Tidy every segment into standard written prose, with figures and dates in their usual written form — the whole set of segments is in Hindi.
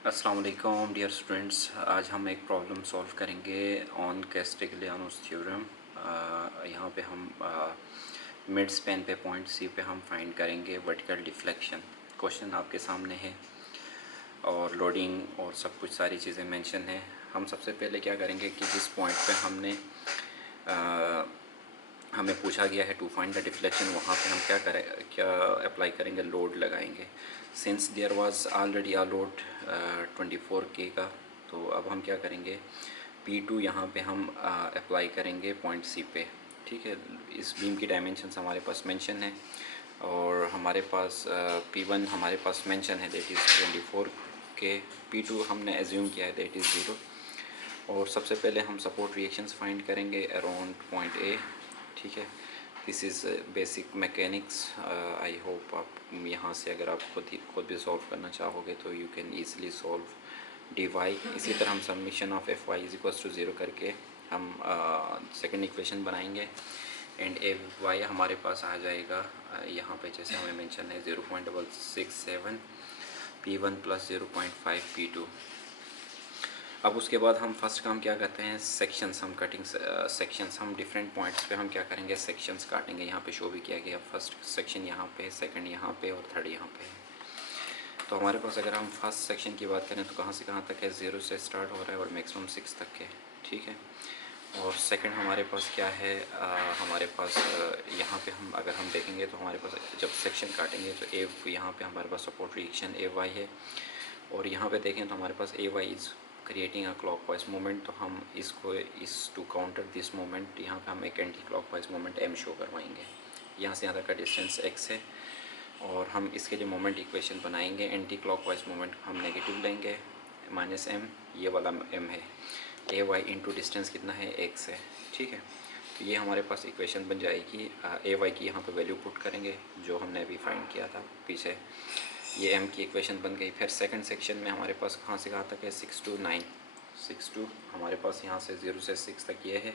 अस्सलाम वालेकुम डियर स्टूडेंट्स। आज हम एक प्रॉब्लम सॉल्व करेंगे ऑन कैस्टिग्लियानोस थ्योरम। यहाँ पे हम मिड स्पैन पे पॉइंट सी पे हम फाइंड करेंगे वर्टिकल डिफ्लेक्शन। क्वेश्चन आपके सामने है और लोडिंग और सब कुछ सारी चीज़ें मेंशन है। हम सबसे पहले क्या करेंगे कि जिस पॉइंट पे हमें पूछा गया है टू फाइंड द डिफ्लेक्शन, वहाँ पे हम क्या अप्लाई करेंगे, लोड लगाएंगे। Since there was already a load 24K का, तो अब हम क्या करेंगे, P2 यहाँ पे हम अप्लाई करेंगे पॉइंट सी पे। ठीक है, इस बीम की डायमेंशंस हमारे पास मेंशन है और हमारे पास P1 हमारे पास मेंशन है, दैट इज़ 24K। P2 हमने एज्यूम किया है, दैट इज़ 0। और सबसे पहले हम सपोर्ट रिएक्शंस फाइंड करेंगे अराउंड पॉइंट ए। ठीक है, this is basic mechanics. I hope आप यहाँ से अगर आप खुद भी सॉल्व करना चाहोगे तो you can easily solve D Y. इसी तरह हम summation of F Y is equals to 0 करके हम सेकेंड इक्वेशन बनाएंगे एंड ए वाई हमारे पास आ जाएगा यहाँ पे जैसे हमें मेंशन है 0.667 P1 प्लस 0.5 P2। अब उसके बाद हम फर्स्ट काम क्या करते हैं, सेक्शंस हम कटिंग सेक्शंस हम डिफरेंट पॉइंट्स पे हम क्या करेंगे, सेक्शंस काटेंगे। यहाँ पे शो भी किया गया, फर्स्ट सेक्शन यहाँ पे, सेकंड यहाँ पे और थर्ड यहाँ पे। तो हमारे पास अगर हम फर्स्ट सेक्शन की बात करें तो कहाँ से कहाँ तक है, 0 से स्टार्ट हो रहा है और मैक्सिमम 6 तक है। ठीक है, और सेकंड हमारे पास क्या है, हमारे पास यहाँ पे हम अगर हम देखेंगे तो हमारे पास जब सेक्शन काटेंगे तो ए यहाँ पे हमारे पास सपोर्ट रिएक्शन ए वाई है और यहाँ पे देखें तो हमारे पास A Y is creating a clockwise movement. तो हम इसको इस टू काउंटर दिस मूवमेंट यहाँ पे हम एक anticlockwise movement M show करवाएंगे। यहाँ से यहाँ तक का डिस्टेंस एक्स है और हम इसके लिए मोमेंट इक्वेशन बनाएंगे। एंटी क्लॉकवाइज मोमेंट हम नेगेटिव लेंगे माइनस एम, ये वाला एम है, ए वाई इंटू डिस्टेंस कितना है, एक्स है। ठीक है, तो ये हमारे पास इक्वेशन बन जाएगी। ए वाई की यहाँ पे वैल्यू पुट करेंगे जो हमने अभी फाइंड किया था पीछे, ये एम की इक्वेशन बन गई। फिर सेकंड सेक्शन में हमारे पास कहाँ से कहाँ तक है, 6 to 9, 6 to हमारे पास यहाँ से 0 से 6 तक ये है,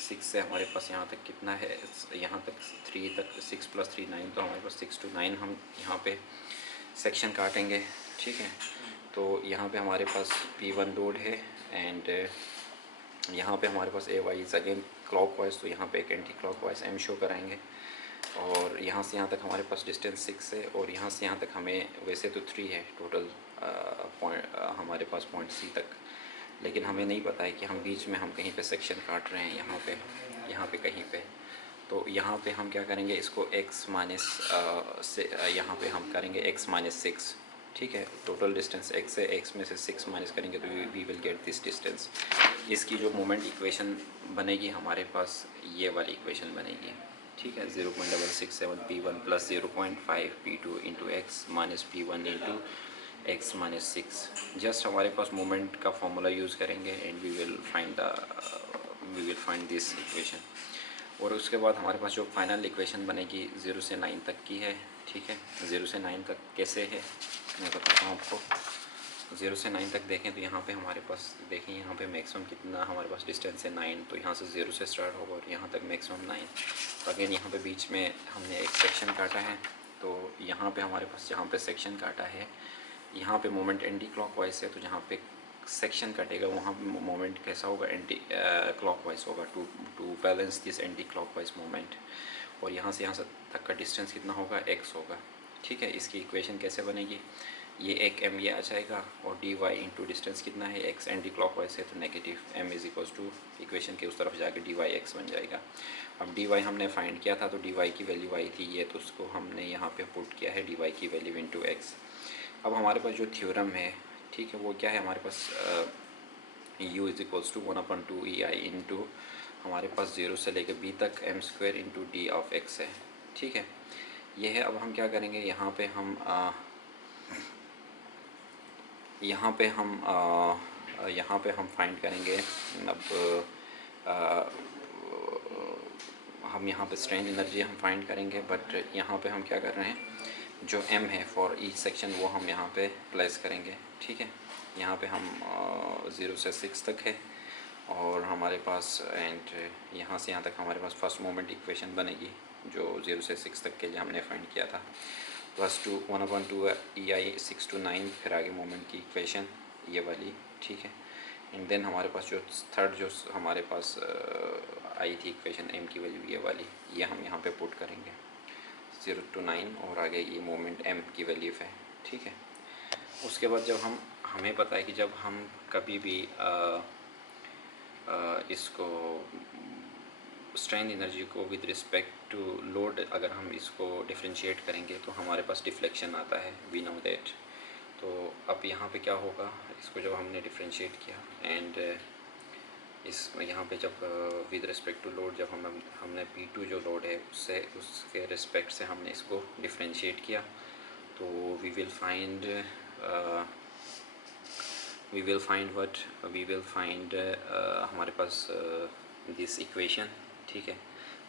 6 से हमारे पास यहाँ तक कितना है, यहाँ तक 3 तक, 6 + 3 9, तो हमारे पास 6 to 9 हम यहाँ पे सेक्शन काटेंगे। ठीक है, तो यहाँ पे हमारे पास P1 लोड है एंड यहाँ पे हमारे पास A Y is again clockwise, तो यहाँ पे एक एंटी क्लॉकवाइज एम शो कराएंगे और यहाँ से यहाँ तक हमारे पास डिस्टेंस 6 है और यहाँ से यहाँ तक हमें वैसे तो 3 है टोटल पॉइंट हमारे पास पॉइंट सी तक, लेकिन हमें नहीं पता है कि हम बीच में हम कहीं पे सेक्शन काट रहे हैं, यहाँ पे कहीं पे। तो यहाँ पे हम क्या करेंगे, इसको x माइनस से यहाँ पे हम करेंगे x माइनस 6। ठीक है, टोटल डिस्टेंस x है, x में से 6 माइनस करेंगे तो we will get this distance. इसकी जो मोमेंट इक्वेशन बनेगी हमारे पास, ये वाली इक्वेशन बनेगी। ठीक है, 0.667 P1 plus 0.5 P2 into X minus P1 into X minus 6। Just हमारे पास मोमेंट का फॉर्मूला यूज़ करेंगे and we will find this equation. और उसके बाद हमारे पास जो फाइनल इक्वेशन बनेगी 0 से 9 तक की है। ठीक है, 0 से 9 तक कैसे है मैं बताता हूँ आपको। 0 से 9 तक देखें तो यहाँ पे हमारे पास देखें, यहाँ पे मैक्सिमम कितना हमारे पास डिस्टेंस है 9, तो यहाँ से 0 से स्टार्ट होगा और यहाँ तक मैक्सिमम 9। तो अगेन यहाँ पे बीच में हमने एक सेक्शन काटा है, तो यहाँ पे हमारे पास जहाँ पे सेक्शन काटा है यहाँ पे मोमेंट एंटी क्लॉकवाइज है, तो जहाँ पे सेक्शन कटेगा वहाँ पे मोमेंट कैसा होगा, एंटी क्लॉकवाइज होगा to balance this anticlockwise moment. और यहाँ से तक का डिस्टेंस कितना होगा, x होगा। ठीक है, इसकी इक्वेशन कैसे बनेगी, ये एक m ये आ जाएगा और dy इंटू डिस्टेंस कितना है, x एंटी क्लॉकवाइज है तो negative m is equals to equation के उस तरफ जाके dy x बन जाएगा। अब dy हमने फाइंड किया था तो dy की वैल्यू आई थी ये, तो उसको हमने यहाँ पे पुट किया है dy की वैल्यू इंटू x। अब हमारे पास जो थ्योरम है, ठीक है, वो क्या है, हमारे पास u is equals to 1/2 EI into हमारे पास 0 से लेकर b तक m² into D of x है। ठीक है, ये है। अब हम क्या करेंगे, यहाँ पे हम फाइंड करेंगे। अब हम यहाँ पे स्ट्रेन एनर्जी हम फाइंड करेंगे, बट यहाँ पे हम क्या कर रहे हैं, जो m है फॉर ईच सेक्शन वो हम यहाँ पे प्लेस करेंगे। ठीक है, यहाँ पे हम 0 से 6 तक है और हमारे पास एंड यहाँ से यहाँ तक हमारे पास फर्स्ट मोमेंट इक्वेशन बनेगी जो 0 से 6 तक के लिए हमने फाइंड किया था, प्लस 1/2 EI 6 to 9, फिर आगे मोमेंट की इक्वेशन ये वाली, ठीक है। एंड देन हमारे पास जो थर्ड जो हमारे पास आई थी इक्वेशन m की वैल्यू ये वाली, ये हम यहाँ पे पुट करेंगे 0 to 9 और आगे ये मोमेंट m की वैल्यू है, ठीक है। उसके बाद जब हमें पता है कि जब हम कभी भी इसको स्ट्रेन एनर्जी को विद रिस्पेक्ट टू लोड अगर हम इसको डिफ्रेंशिएट करेंगे तो हमारे पास डिफ्लेक्शन आता है, वी नो दैट। तो अब यहाँ पे क्या होगा, इसको जब हमने डिफ्रेंशिएट किया एंड इस यहाँ पे जब विद रिस्पेक्ट टू लोड जब हमने P2 जो लोड है उसके रिस्पेक्ट से हमने इसको डिफ्रेंशिएट किया, तो वी विल फाइंड हमारे पास दिस इक्वेशन, ठीक है।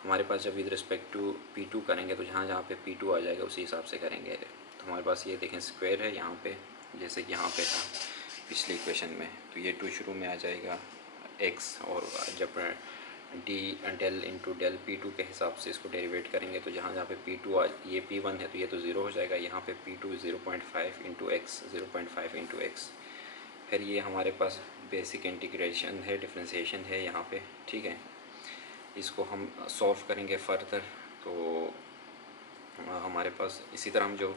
हमारे पास जब विद रिस्पेक्ट टू P2 करेंगे तो जहाँ जहाँ पे P2 आ जाएगा उसी हिसाब से करेंगे। तो हमारे पास ये देखें स्क्वायर है यहाँ पे, जैसे कि यहाँ पे था पिछली इक्वेशन में, तो ये 2 शुरू में आ जाएगा x, और जब D del into del P2 के हिसाब से इसको डेरिवेट करेंगे तो जहाँ जहाँ पे P2 ये P1 है तो ये तो 0 हो जाएगा, यहाँ पे P2 0.5 into x 0.5 into x. फिर ये हमारे पास बेसिक इंटीग्रेशन है, डिफ्रेंशिएशन है यहाँ पे, ठीक है। इसको हम सॉल्व करेंगे फर्दर, तो हमारे पास इसी तरह हम जो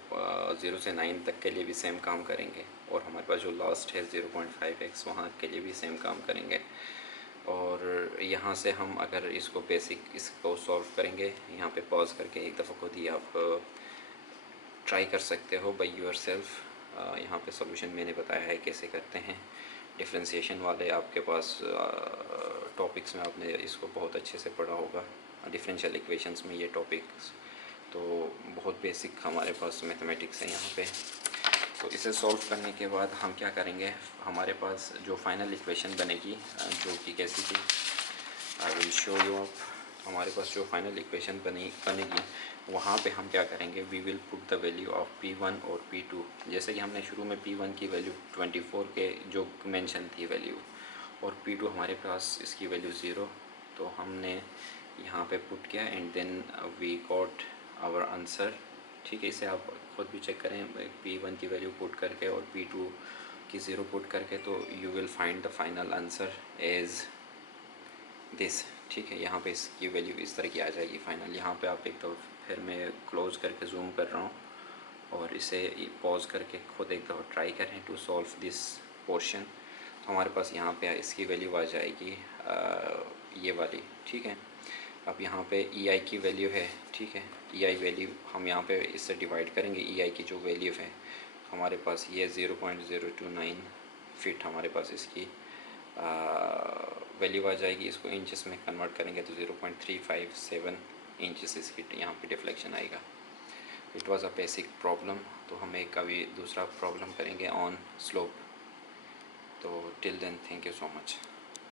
0 से 9 तक के लिए भी सेम काम करेंगे, और हमारे पास जो लास्ट है 0.5x वहाँ के लिए भी सेम काम करेंगे। और यहाँ से हम अगर इसको बेसिक इसको सॉल्व करेंगे, यहाँ पे पॉज करके एक दफ़ा खुद ही आप ट्राई कर सकते हो बाय योर सेल्फ। यहाँ पे सॉल्यूशन मैंने बताया है कैसे करते हैं। डिफ्रेंशिएशन वाले आपके पास टॉपिक्स में आपने इसको बहुत अच्छे से पढ़ा होगा, डिफरेंशियल इक्वेशंस में ये टॉपिक्स तो बहुत बेसिक हमारे पास मैथमेटिक्स है यहाँ पे। तो इसे सॉल्व करने के बाद हम क्या करेंगे, हमारे पास जो फाइनल इक्वेशन बनेगी जो कि कैसी थी, I will show you up. हमारे पास जो फाइनल इक्वेशन बनेगी वहाँ पे हम क्या करेंगे, we will put the value of P1 और P2। जैसे कि हमने शुरू में P1 की वैल्यू 24 के जो मेंशन थी वैल्यू, और P2 हमारे पास इसकी वैल्यू 0, तो हमने यहाँ पे पुट किया and then we got our answer, ठीक है। इसे आप खुद भी चेक करें, P1 की वैल्यू पुट करके और P2 की 0 पुट करके, तो you will find the final answer as this, ठीक है। यहाँ पे इसकी वैल्यू इस तरह की आ जाएगी फाइनल। यहाँ पे आप एक तो फिर मैं क्लोज करके जूम कर रहा हूँ, और इसे पॉज करके खुद एक दफ़ा ट्राई करें टू सॉल्व दिस पोर्शन। तो हमारे पास यहाँ पे इसकी वैल्यू आ जाएगी ये वाली, ठीक है। अब यहाँ पे EI की वैल्यू है, ठीक है। EI वैल्यू हम यहाँ पे इससे डिवाइड करेंगे, EI की जो वैल्यू है तो हमारे पास ये 0.029 फिट हमारे पास इसकी वैल्यू आ जाएगी। इसको इंचेस में कन्वर्ट करेंगे तो 0.357 इंचेस इसकी यहाँ पे डिफ्लेक्शन आएगा। It was a basic problem. तो हमें कभी दूसरा प्रॉब्लम करेंगे ऑन स्लोप। तो till then thank you so much.